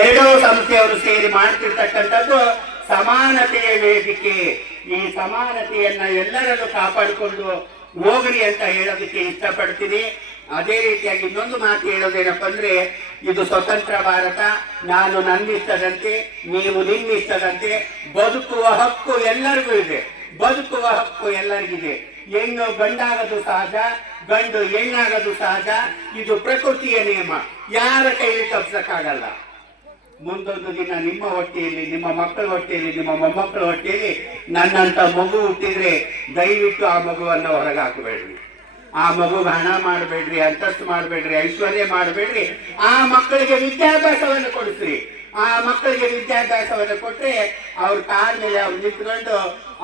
ಎರಡೂ ಸಂಸ್ಥೆಯವರು ಸೇರಿ ಮಾಡ್ತಿರ್ತಕ್ಕಂಥದ್ದು ಸಮಾನತೆಯ ವೇದಿಕೆ. ಈ ಸಮಾನತೆಯನ್ನ ಎಲ್ಲರನ್ನು ಕಾಪಾಡಿಕೊಂಡು ಹೋಗ್ರಿ ಅಂತ ಹೇಳೋದಕ್ಕೆ ಇಷ್ಟಪಡ್ತೀನಿ. ಅದೇ ರೀತಿಯಾಗಿ ಇನ್ನೊಂದು ಮಾತು ಹೇಳೋದೇನಪ್ಪ ಅಂದ್ರೆ, ಇದು ಸ್ವತಂತ್ರ ಭಾರತ. ನಾನು ನನ್ನಿಷ್ಟದಂತೆ, ನೀವು ನಿಮ್ಮಿಷ್ಟದಂತೆ ಬದುಕುವ ಹಕ್ಕು ಎಲ್ಲರಿಗೂ ಇದೆ. ಬದುಕುವ ಹಕ್ಕು ಎಲ್ಲರಿಗಿದೆ. ಹೆಣ್ಣು ಗಂಡಾಗದು ಸಹಜ, ಗಂಡು ಹೆಣ್ಣಾಗದು ಸಹಜ. ಇದು ಪ್ರಕೃತಿಯ ನಿಯಮ, ಯಾರ ಕೈಲಿ ತಪ್ಪಿಸಕ್ಕಾಗಲ್ಲ. ಮುಂದೊಂದು ದಿನ ನಿಮ್ಮ ಹೊಟ್ಟೆಯಲ್ಲಿ, ನಿಮ್ಮ ಮಕ್ಕಳ ಹೊಟ್ಟೆಯಲ್ಲಿ, ನಿಮ್ಮ ಮೊಮ್ಮಕ್ಕಳ ಹೊಟ್ಟೆಯಲ್ಲಿ ನನ್ನಂತ ಮಗು ಹುಟ್ಟಿದ್ರೆ ದಯವಿಟ್ಟು ಆ ಮಗುವನ್ನು ಹೊರಗೆ ಹಾಕಬೇಡ್ರಿ. ಆ ಮಗುಗೆ ಹಣ ಮಾಡಬೇಡ್ರಿ, ಅಂತಸ್ತು ಮಾಡಬೇಡ್ರಿ, ಐಶ್ವರ್ಯ ಮಾಡಬೇಡ್ರಿ. ಆ ಮಕ್ಕಳಿಗೆ ವಿದ್ಯಾಭ್ಯಾಸವನ್ನು ಕೊಡಿಸ್ರಿ. ಆ ಮಕ್ಕಳಿಗೆ ವಿದ್ಯಾಭ್ಯಾಸವನ್ನು ಕೊಟ್ಟರೆ ಅವ್ರ ಕಾಲ ಮೇಲೆ ಅವ್ರು ನಿಂತ್ಕೊಂಡು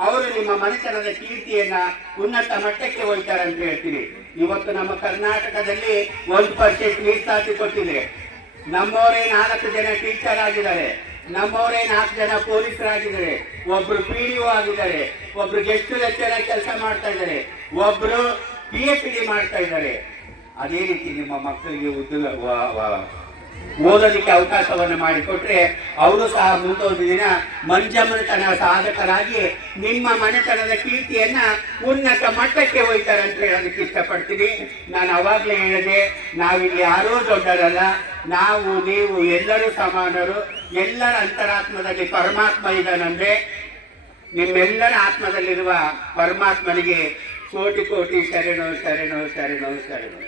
ಅವರು ನಿಮ್ಮ ಮನೆತನದ ಕೀರ್ತಿಯನ್ನ ಉನ್ನತ ಮಟ್ಟಕ್ಕೆ ಹೋಗ್ತಾರೆ ಅಂತ ಹೇಳ್ತೀನಿ. ಇವತ್ತು ನಮ್ಮ ಕರ್ನಾಟಕದಲ್ಲಿ 1% ಮೀಸಲಾತಿ ಕೊಟ್ಟಿದ್ರೆ, ನಮ್ಮವರೇ 4 ಜನ ಟೀಚರ್ ಆಗಿದ್ದಾರೆ, ನಮ್ಮವರೇ 4 ಜನ ಪೊಲೀಸರಾಗಿದ್ದಾರೆ, ಒಬ್ರು PDO ಆಗಿದ್ದಾರೆ, ಒಬ್ರು ಗೆಸ್ಟ್ ಲೆಕ್ಚರರ್ ಕೆಲಸ ಮಾಡ್ತಾ ಇದ್ದಾರೆ, ಒಬ್ರು PhD ಮಾಡ್ತಾ ಇದ್ದಾರೆ. ಅದೇ ರೀತಿ ನಿಮ್ಮ ಮಕ್ಕಳಿಗೆ ಓದೋದಕ್ಕೆ ಅವಕಾಶವನ್ನು ಮಾಡಿಕೊಟ್ರೆ ಅವರು ಸಹ ಮುಂದೊಂದು ದಿನ ಮಂಜಮ್ಮನತನ ಸಾಧಕರಾಗಿ ನಿಮ್ಮ ಮನೆತನದ ಕೀರ್ತಿಯನ್ನ ಉನ್ನತ ಮಟ್ಟಕ್ಕೆ ಹೋಗ್ತಾರೆ ಅಂತ ಹೇಳೋದಕ್ಕೆ ಇಷ್ಟಪಡ್ತೀನಿ. ನಾನು ಅವಾಗಲೇ ಹೇಳಿದೆ, ನಾವಿಲ್ಲಿ ಯಾರೂ ದೊಡ್ಡರಲ್ಲ, ನಾವು ನೀವು ಎಲ್ಲರೂ ಸಮಾನರು. ಎಲ್ಲರ ಅಂತರಾತ್ಮದಲ್ಲಿ ಪರಮಾತ್ಮ ಇದ್ದಾನಂದ್ರೆ ನಿಮ್ಮೆಲ್ಲರ ಆತ್ಮದಲ್ಲಿರುವ ಪರಮಾತ್ಮನಿಗೆ ಕೋಟಿ ಕೋಟಿ ಶರಣು ಶರಣು ಶರಣು ಶರಣು.